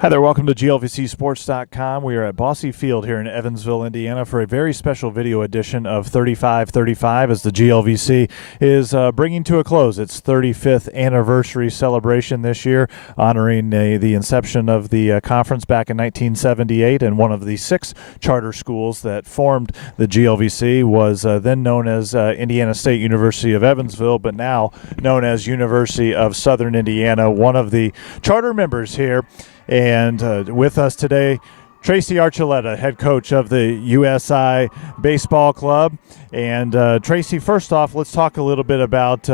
Hi there, welcome to GLVCSports.com. We are at Bosse Field here in Evansville, Indiana for a very special video edition of 35-35 as the GLVC is bringing to a close its 35th anniversary celebration this year, honoring the inception of the conference back in 1978, and one of the 6 charter schools that formed the GLVC was then known as Indiana State University of Evansville, but now known as University of Southern Indiana, one of the charter members here. And with us today, Tracy Archuleta, head coach of the USI Baseball Club. And Tracy, first off, let's talk a little bit about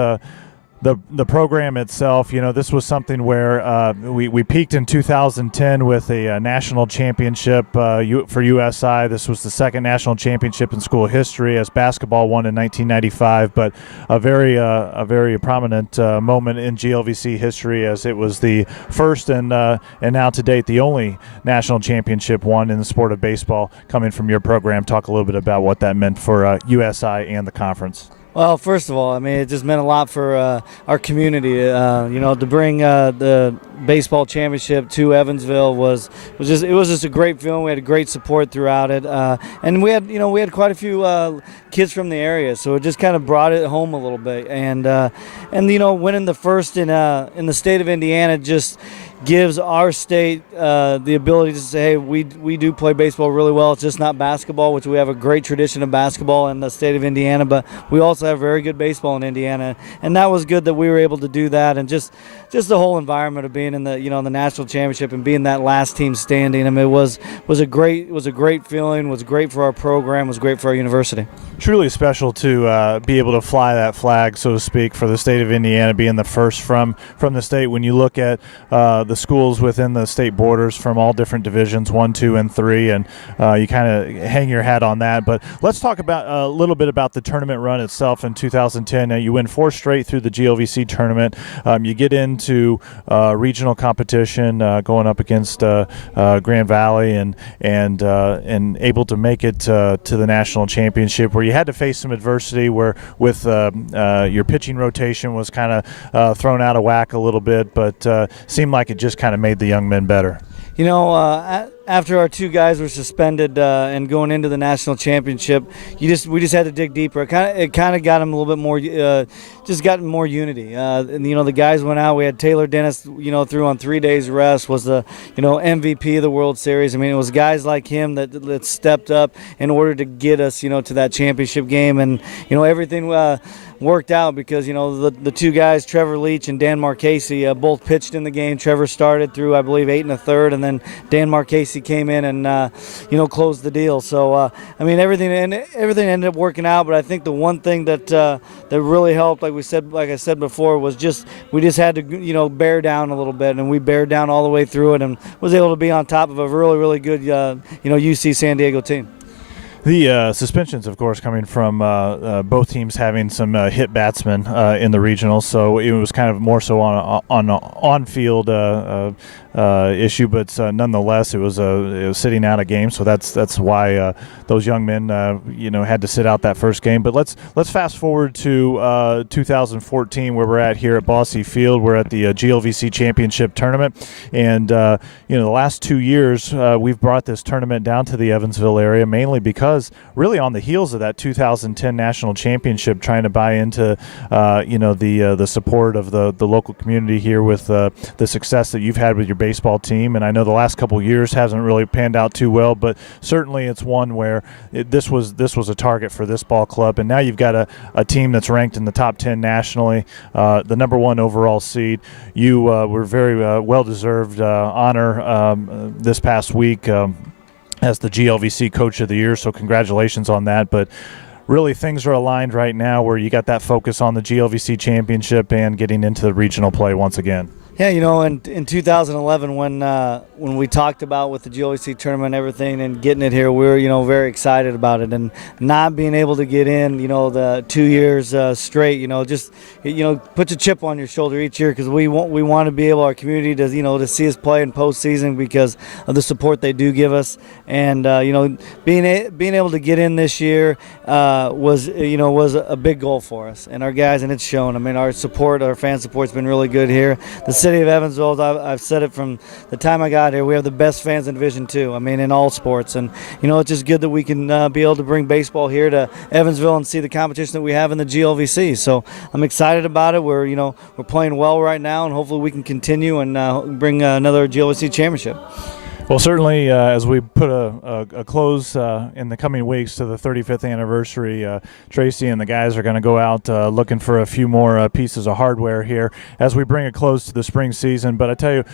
the program itself. You know, this was something where we peaked in 2010 with a national championship for USI. This was the second national championship in school history, as basketball won in 1995. But a very prominent moment in GLVC history, as it was the first and now to date the only national championship won in the sport of baseball coming from your program. Talk a little bit about what that meant for USI and the conference. Well, first of all, I mean, it just meant a lot for our community. To bring the baseball championship to Evansville was just a great feeling. We had great support throughout it, and we had quite a few kids from the area, so it just kind of brought it home a little bit. And winning the first in the state of Indiana just gives our state the ability to say, hey, we do play baseball really well. It's just not basketball, which we have a great tradition of basketball in the state of Indiana, but we also have very good baseball in Indiana, and that was good that we were able to do that. And just the whole environment of being in the the national championship and being that last team standing. I mean, it was a great feeling. Was great for our program. Was great for our university. Truly special to be able to fly that flag, so to speak, for the state of Indiana, being the first from the state. When you look at the schools within the state borders from all different divisions, 1, 2, and 3, and you kind of hang your hat on that. But let's talk about a little bit about the tournament run itself in 2010. You win 4 straight through the GLVC tournament. You get into regional competition, going up against Grand Valley, and able to make it to the national championship, where you had to face some adversity, where with your pitching rotation was kind of thrown out of whack a little bit, but seemed like it just kind of made the young men better. After our 2 guys were suspended and going into the national championship, we just had to dig deeper. It kind of got them a little bit more, just got more unity. And the guys went out. We had Taylor Dennis, through on 3 days rest, was the MVP of the World Series. I mean, it was guys like him that stepped up in order to get us to that championship game, and everything worked out because the 2 guys, Trevor Leach and Dan Marchese, both pitched in the game. Trevor started through, I believe, 8 1/3, and then Dan Marchese came in and closed the deal. So everything ended up working out. But I think the one thing that really helped, like I said before, was we just had to bear down a little bit, and we bared down all the way through it, and was able to be on top of a really good UC San Diego team. The suspensions, of course, coming from both teams having some hit batsmen in the regional, so it was kind of more so on-field issue, but nonetheless, it was sitting out a game, so that's why those young men had to sit out that first game. But let's fast forward to 2014, where we're at here at Bosse Field. We're at the GLVC Championship Tournament, and the last 2 years we've brought this tournament down to the Evansville area, mainly because really on the heels of that 2010 national championship, trying to buy into the support of the local community here with the success that you've had with your baseball team. And I know the last couple years hasn't really panned out too well, but certainly it's one where this was a target for this ball club. And now you've got a team that's ranked in the top 10 nationally, the #1 overall seed. You were very well-deserved honor this past week as the GLVC Coach of the Year, so congratulations on that. But really things are aligned right now where you got that focus on the GLVC Championship and getting into the regional play once again. Yeah, in 2011 when we talked about with the GLVC tournament and everything and getting it here, we were very excited about it, and not being able to get in the 2 years straight, just puts a chip on your shoulder each year, because we want to be able, our community, to see us play in postseason because of the support they do give us, and being able to get in this year was a big goal for us and our guys, and it's shown. I mean, our fan support's been really good here. The city of Evansville, I've said it from the time I got here, we have the best fans in Division II. I mean, in all sports. And, it's just good that we can be able to bring baseball here to Evansville and see the competition that we have in the GLVC. So I'm excited about it. We're playing well right now, and hopefully we can continue and bring another GLVC championship. Well, certainly, as we put a close in the coming weeks to the 35th anniversary, Tracy and the guys are going to go out looking for a few more pieces of hardware here as we bring a close to the spring season. But I tell you,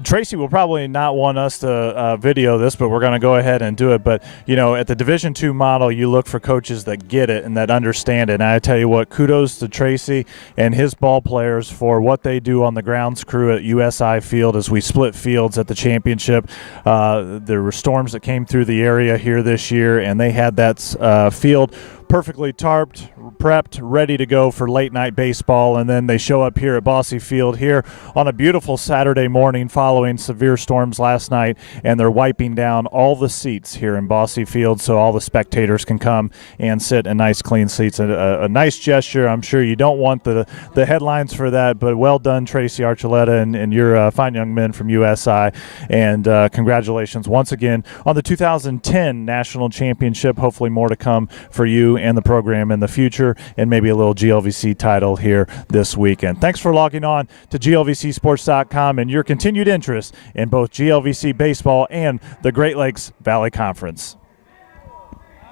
Tracy will probably not want us to video this, but we're going to go ahead and do it. But, at the Division II model, you look for coaches that get it and that understand it. And I tell you what, kudos to Tracy and his ball players for what they do on the grounds crew at USI Field as we split fields at the championship. There were storms that came through the area here this year, and they had that field perfectly tarped, prepped, ready to go for late night baseball, and then they show up here at Bosse Field here on a beautiful Saturday morning following severe storms last night, and they're wiping down all the seats here in Bosse Field so all the spectators can come and sit in nice clean seats. A nice gesture. I'm sure you don't want the headlines for that, but well done, Tracy Archuleta and your fine young men from USI, and congratulations once again on the 2010 National Championship. Hopefully more to come for you and the program in the future, and maybe a little GLVC title here this weekend. Thanks for logging on to glvcsports.com and your continued interest in both GLVC baseball and the Great Lakes Valley Conference.